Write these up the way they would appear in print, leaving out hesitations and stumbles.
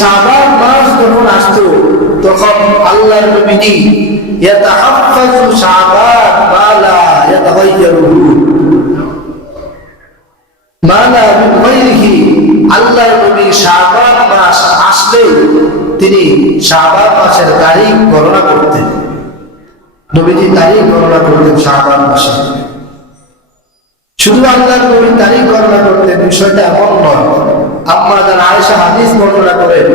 শাবান মাস যখন আসতো তখন আল্লাহর নবী ইয়াতাহাফফাজু শাবান মা লা ইয়াতাগায়্যারু মা লা বিগায়রিহি। আল্লাহর নবী শাবান মাস আসলে তিনি শাবান মাসের তারিখ গণনা করতেন। নবীজি তারিখ গণনা করতেন শাবান মাসে। শুধু আল্লাহর নবী তারিখ গণনা করতেন বিষয়টা এমন নয়। আম্মা জান আয়েশা হাদিস বর্ণনা করেন,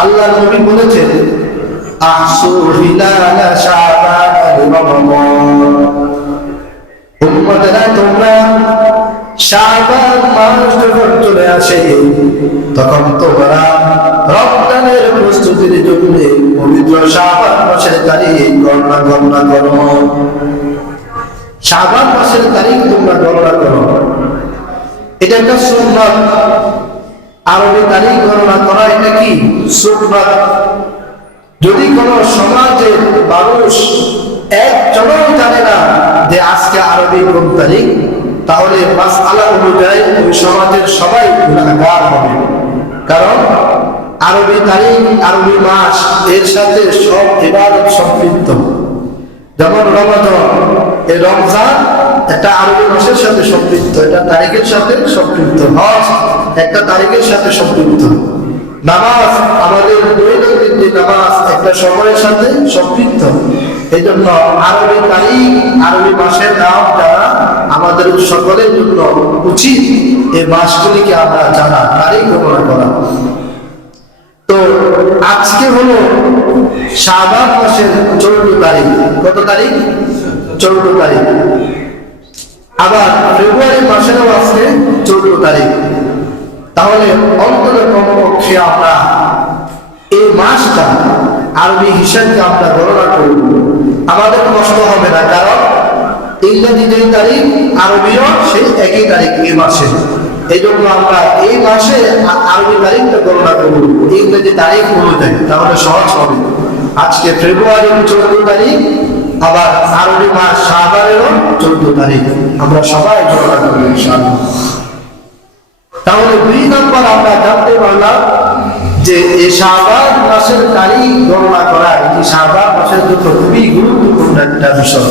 আল্লাহর নবী বলেছেন আহসু হিলালা শাবান রমাদান। উম্মতেরা তোমরা শাবান মাস যখন চলে আসে তখন তোমরা রমজানের প্রস্তুতির জন্য পবিত্র শাবান মাসের তারিখ গণনা করো। শাবান মাসের তারিখ তোমরা গণনা করো। এটা একটা সুন্নাত। আরবি তারিখ গণনা করা এটা কি সুন্নাত। যদি কোন সমাজের মানুষ একজনও জানে না যে আজকে আরবি কোন তারিখ, তাহলে মাসআলা অনুযায়ী ওই সমাজের সবাই গুনাহগার হবে। কারণ আরবি তারিখ, আরবি মাস, এর সাথে সব ইবাদত সম্পৃক্ত। যেমন রমাদান, এই রমজান একটা আরবি মাসের সাথে সম্পৃক্ত, এটা তারিখের সাথে সম্পৃক্ত। হজ একটা তারিখের সাথে সম্পৃক্ত। নামাজ, আমাদের দৈনন্দিন যে নামাজ, একটা সময়ের সাথে সম্পৃক্ত। এই জন্য আরবি তারিখ, আরবি মাসের নাম জানা আমাদের সকলের জন্য উচিত। এই মাসগুলিকে আমরা জানা, তারিখ গণনা করা। তো আজকে হলো শাবান মাসের 14 তারিখ। কত তারিখ? 14 তারিখ। আবার ফেব্রুয়ারি মাসেরও আজকে 14 তারিখ। তাহলে অন্তত কমপক্ষে আমরা এই মাসটা আরবি হিসাবে আমরা গণনা করব, আমাদের কষ্ট হবে না। কারণ ইংরেজি যেই তারিখ, আরবিও সেই একই তারিখ এই মাসে। এই জন্য আমরা এই মাসে আরবি তারিখটা গণনা করব ইংরেজি তারিখ অনুযায়ী, তাহলে সহজ হবে। আজকে ফেব্রুয়ারির 14 তারিখ, আবার আরবি মাস শাবানেরও 14 তারিখ, আমরা সবাই গণনা করব ইনশাআল্লাহ। তাহলে 2 নম্বর আমরা জানতে পারলাম যে এই শাবান মাসের তারিখ গণনা করা এটি শাবান মাসের জন্য খুবই গুরুত্বপূর্ণ একটা বিষয়।